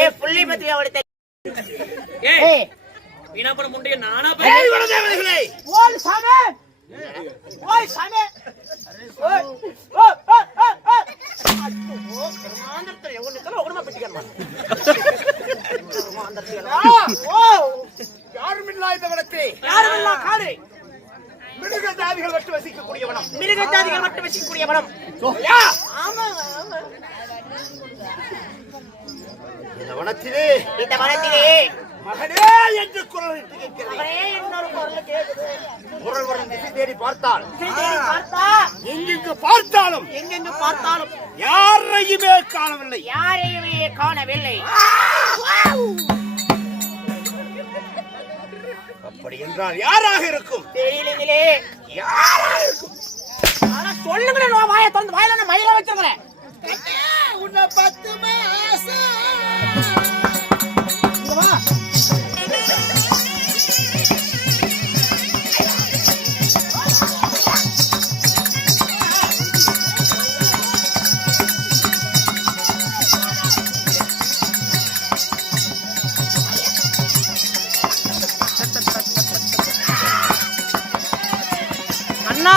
ஏ புள்ளி பத்தி அவளுக்கு ஏய் வீணா பண்ண முண்டைய நானா ஏய் வடதேவர்களே ஓய் சாமே ஓய் சாமே ஓய் ஓ ஓ ஓ ஓ கர்மாந்தரத்துல எவனுக்கு ஒருமா பிடிக்கறமா கர்மாந்தரத்துல ஓ யாருமில்லா இந்த வடக்கே யாருமில்லா காடு மிருகஜாதிகள் மட்டும் வசிக்கக்கூடிய வனம் மிருகஜாதிகள் மட்டும் வசிக்கக்கூடிய வனம் யா ஆமா ஆமா இந்த வனத்திலே மகனே என்று குரல் இட்டு கேட்கிறது மகனே இன்னொரு குரல் கேட்குது குரல் வரும் திசை தேடி பார்த்தால் எங்கெங்கு பார்த்தாலும் யாரையுமே காணவில்லை அப்படி என்றால் யாராக இருக்கும் தெரியலைங்களே சொல்லுங்களேன் வாயை திறந்து வாயில மயில வச்சுங்களேன் உன்னை 10 மாசம் அண்ணா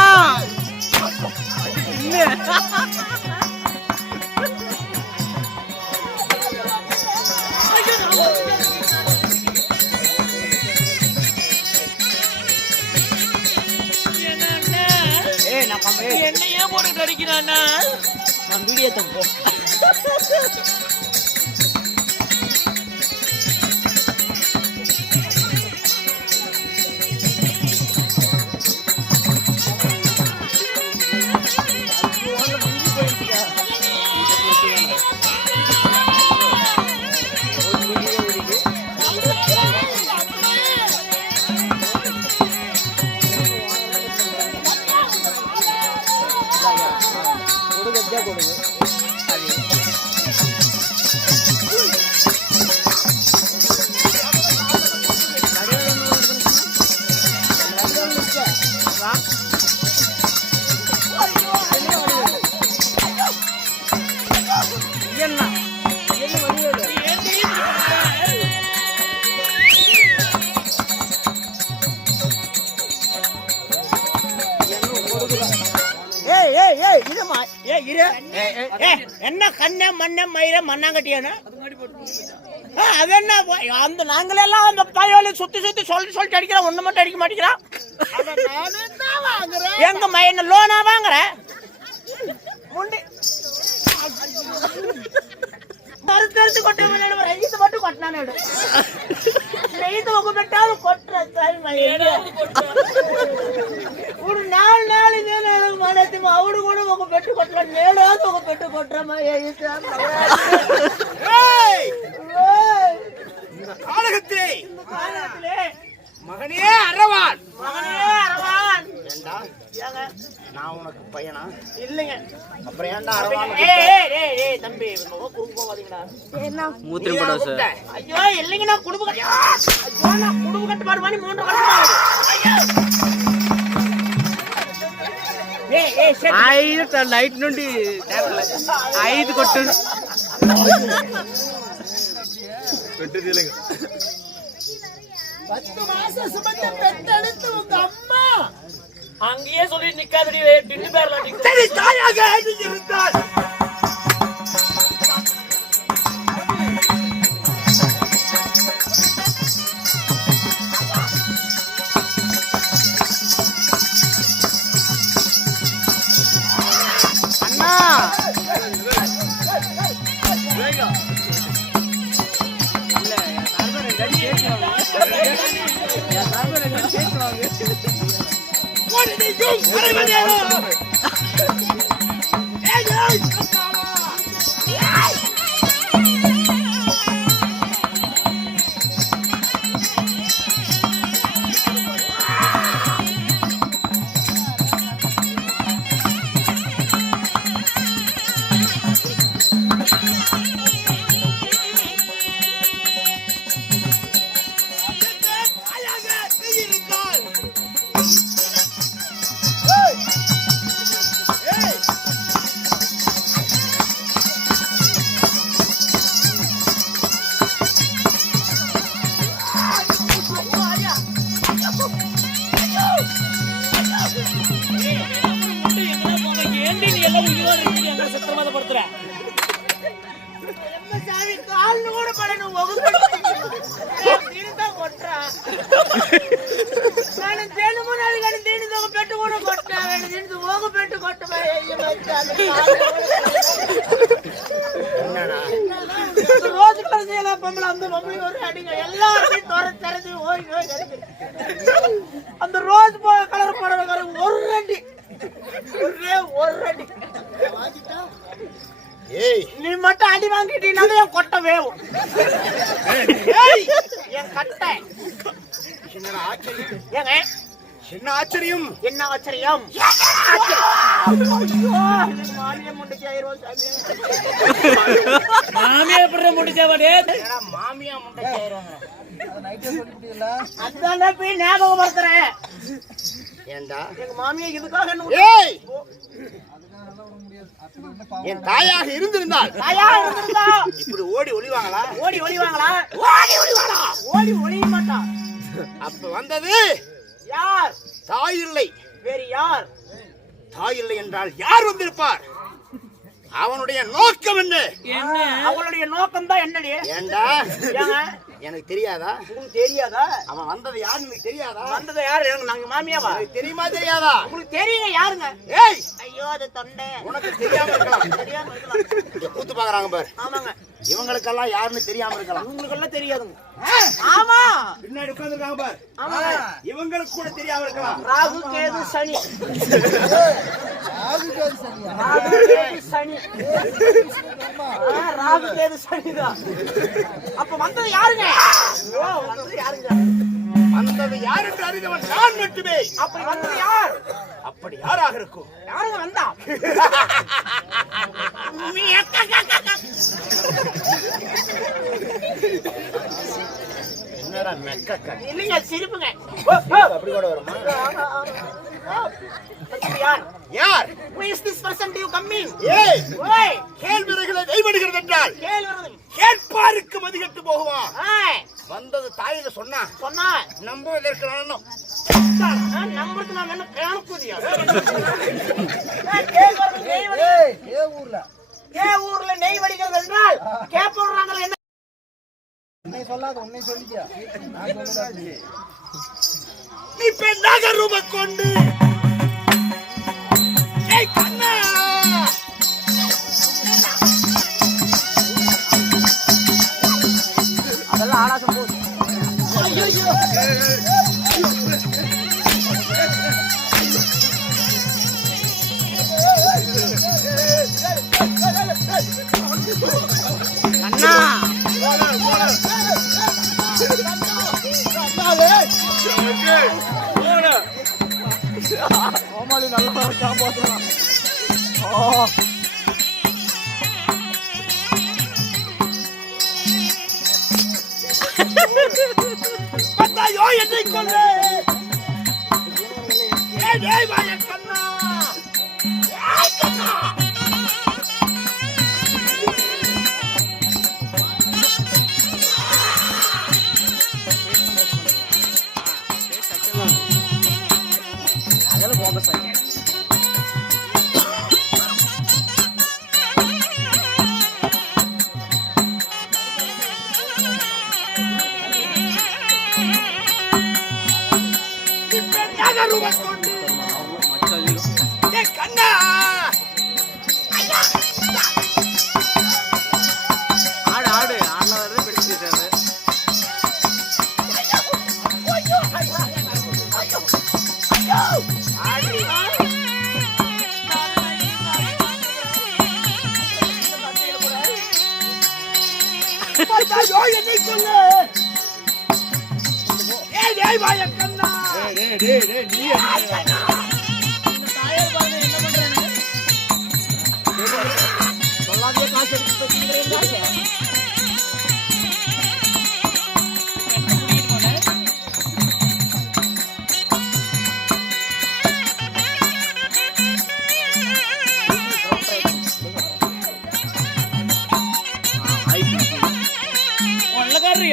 என்ன ஏன் போட்டு அடிக்கிறான்னா நான் வீடியோ போ என்ன கண்ண மண்ண மயிர மண்ணாங்கட்டியான அது என்ன அந்த நாங்களெல்லாம் அந்த பையோல சுத்தி சொல்லிட்டு அடிக்கிறோம் ஒண்ணு மட்டும் அடிக்க மாட்டேங்கிறான் எங்க மயன லோனா வாங்குற மறுத்து கொட்ட இது மட்டும் கொட்டினானு இது உங்க பெட்டாலும் கொட்டுற ஒரு 4 நாள் மனத்து அவடு கூட உங்க பெட்டு கொட்டுற நேடாவது உங்க பெட்டு கொட்டுற காலகத்திலே மகனே அரவான் நான் உனக்கு பையனா இல்லைங்க அப்புறம் ஏன்டா அரவான் தம்பி குறுக்கு போகாதீங்கடா மூத்திரம் போட சார் ஐயோ இல்லைங்க நான் குடும்ப கட்டுப்பாடு பண்ணி 3 வருஷம் నైట్ నుండి 5 కొట్టు 10 மாசம் சுமந்து பெத்தெடுத்து உங்க அம்மா அங்கேயே சொல்லி நிக்காதடி டிண்டு பேர்ல சரி தாயாக இருந்தால் எங்களை சித்திரமாதப்படுத்துற சாமி கால்னு கூட படணும் கொட்டுறா நான் தேனு முன்னாடி கண்டு தேனி தோக பெட்டு கூட கொட்டேன் தேனி ஓக பெட்டு கொட்டுவேன் ரோஜு கடைசியெல்லாம் பொம்பளை அந்த பொம்பளை ஒரு அடிங்க எல்லாரும் திறந்து ஓய் ஓய் அந்த ரோஸ் கலர் படம் ஒரு அடி ஒரு அடி நீ மட்டும் அடி வாங்கிட்டீங்கன்னா என் கொட்டை வேவும் என் கட்டை ஏங்க என்ன ஆச்சரியம் என்ன ஆச்சரியம் மாமியா முண்டிச்சாயிரம் மாமியா எப்படி முடிச்சாவடே மாமியா முண்டிச்சாயிரம் அதான போய் ஞாபகம் படுத்துறேன் ஏண்டா எங்க மாமியா இதுக்காக என் தாயாக இருந்திருந்தால் இப்படி ஓடி ஒளிவாங்களா ஓடி ஒளிவாங்களா ஓடி ஒளிய மாட்டா அப்ப வந்தது யார் தாய் இல்லை வேறு யார் தாய் இல்லை என்றால் யார் வந்திருப்பார் அவனுடைய நோக்கம் என்ன அவளுடைய நோக்கம் தான் என்னடி ஏண்டா எனக்கு தெரியாதா உங்களுக்கு தெரியாதா அவன் வந்தது யாருன்னு தெரியாதா வந்தது யாரு நாங்க மாமியாவா தெரியுமா தெரியாதா உங்களுக்கு தெரியுங்க யாருங்க ஏய் ஐயோ அது தொண்டை உனக்கு தெரியாம இருக்கலாம் தெரியாம இருக்கலாம் கூத்து பாக்குறாங்க பாரு ஆமாங்க இவங்களுக்கெல்லாம் யாருன்னு தெரியாம இருக்கலாம் உங்களுக்கு எல்லாம் தெரியாதுங்க ஆமா பின்னாடி உட்கார்ந்திருக்காங்க பாரு ஆமா இவங்களுக்கு கூட தெரியாம இருக்கலாம் ராகு கேது சனி ராகு கேது சனி ராகு கேது சனிதான் அப்ப வந்தது யாருங்க வந்தது யார் என்று அறிந்தவன் நான் மட்டுமே அப்படி வந்தது யார் அப்படி யாராக இருக்கும் யாருங்க வந்தா என்னடா மெக்கக்க இல்லைங்க சிரிப்புங்க அப்படி கூட வருமா யார் who is this person you coming ஏய் ஓய் கேள்விகளை நெய்வடுகிறது என்றால் கேட்பாருக்கு மதிகட்டு போகுமா வந்தது தாயில சொன்னா நம்புவதற்கு நான் நம்புறது நான் என்ன காணக்கூடியா ஊர்ல நெய் வடிக்கிறது என்றால் கேட்பவர்கள் என்ன உன்னை சொல்லாத உன்னை சொல்லிட்டியா நான் சொல்லல நீ பெண்ணாக ரூப கொண்டு ஏய் கண்ணா அதெல்லாம் ஆடாசம் போகுது ஐயோ அண்ணா கோமாளி நல்லா காப்பாற்றலாம் பத்தாயோ என்னை கொண்டு கண்ணா அதெல்லாம் போக கண்ணா ஆடு ஆடு ஆடுல வரது பிடிச்சிட்டு என்னை சொல்லு ஏய் வாய கண்ணா நீ சொல்லாதே காசு எடுத்து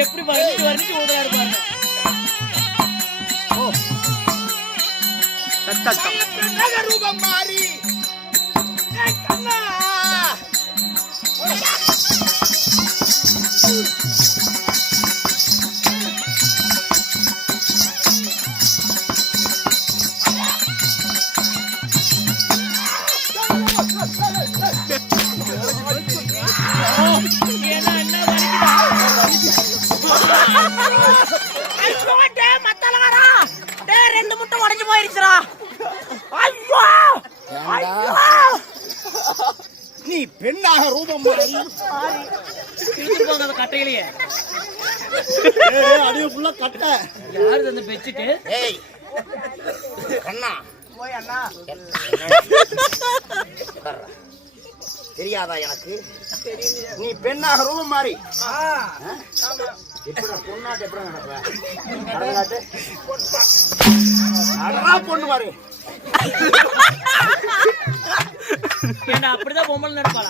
எப்படி வர்ணிச்சு ஓடுறாரு பாருங்க ரூபம் மாறி ஏன்னா என்ன வலிக்குதா? ஐயோ டே மத்தலகாரா டே ரெண்டு முட்டை உடைஞ்சு போயிருச்சுடா. ஐயோ ஐயோ நீ பெண்ணாக ரூபம் மாறி இழுத்துட்டு போங்க அந்த கட்டையிலேயே. அடிய ஃபுல்லா கட்ட. யாரு அந்த பெட்ஷீட்டு? ஏய் அண்ணா போய் அண்ணா தெரியாதா எனக்கு? நீ பெண்ணாக ரூபம் மாறி எப்படி பொண்ணாட்டு எப்படி நடப்ப? அடரா பொண்ணு மாறி. ஏன்னா அப்படிதான் பொம்மல் நடப்பாளா?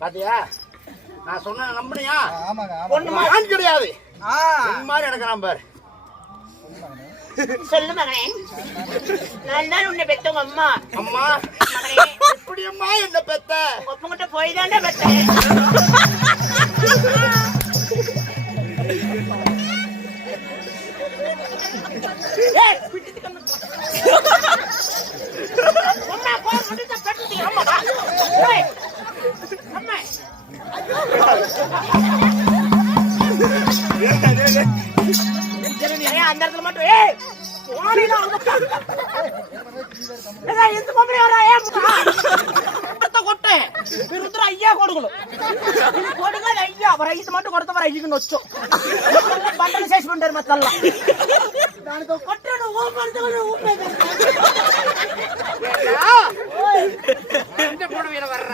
பாத்தியா நான் சொன்ன நம்பினியா? பொண்ணு மாதிரி கிடையாது. பொண்ணு மாதிரி நடக்கிறான் பாரு. சொல்லு மகனே, நான் தான் உன்னை பெத்த உங்க அம்மா. அம்மா மகனே எப்படி அம்மா என்ன பெத்த? ஒப்பங்கிட்ட போய் தானே பெத்தேன். அம்மா போ முடிஞ்ச பெட்டு அம்மா வா. ஏய் அம்மா அந்த இடத்துல மட்டும் ஏய் ஓடினா இந்த பொம்பளை வரா கொட்டை விருதுர ஐயா கொடுக்கணும் கொடுங்க ஐயா வர இது மட்டும் கொடுத்த வர ஐயக்கு நொச்சு பண்டல் சேஸ் பண்றாரு மத்தல்ல దానితో కొట్టను ఓ పడతను ఊపేది மஞ்ச புடவையில வர்ற,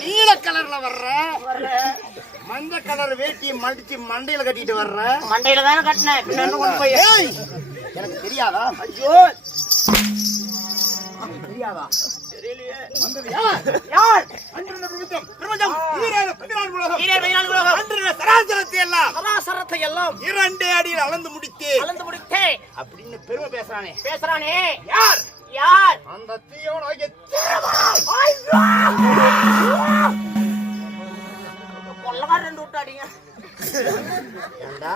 நீல கலர்ல வர்ற, மஞ்ச கலர் வேட்டியை மடிச்சு மண்டையில கட்டிட்டு வர்ற. மண்டையில தான கட்டனேன் பின்ன கொண்டு போய் ஏய் எனக்கு தெரியாதா? ஐயோ தெரியாதா? தெரியலையே வந்ததியா? யார் அன்றின பிரபஞ்சம் ஈரேழு 14 உலகம். ஈரேழு 14 உலகம். அன்றின சராசரத்தை எல்லாம் சராசரத்தை எல்லாம் 2 அடியில் அளந்து முடித்தே அளந்து முடித்தே அப்படின்னு பெருமை பேசுறானே. பேசுறானே யார்? யார்? அந்த தீயோனாகிய கொள்ளக்காரன் 2 விட்டு அடிங்க. ஏண்டா